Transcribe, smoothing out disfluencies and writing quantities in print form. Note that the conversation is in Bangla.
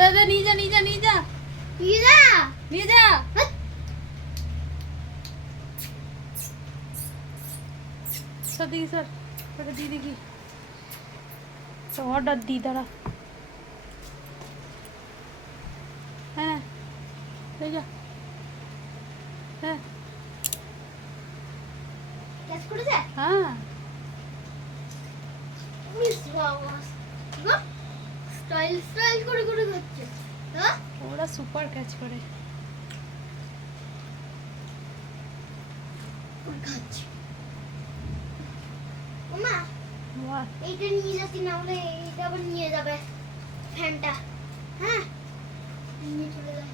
দাদা নিয়ে যা নিয়ে যা নিয়ে যা নিয়ে যা সর দেখি স্যার ওটা দিয়ে দেখি অর্ডার দিই দাঁড়া হ্যাঁ হয়ে যা হ্যাঁ হ্যাঁ ওরা সুপার ক্যাচ করে এইটা নিয়ে যাচ্ছি না হলে এইটা আবার নিয়ে যাবে ফ্যানটা হ্যাঁ নিয়ে চলে যাবে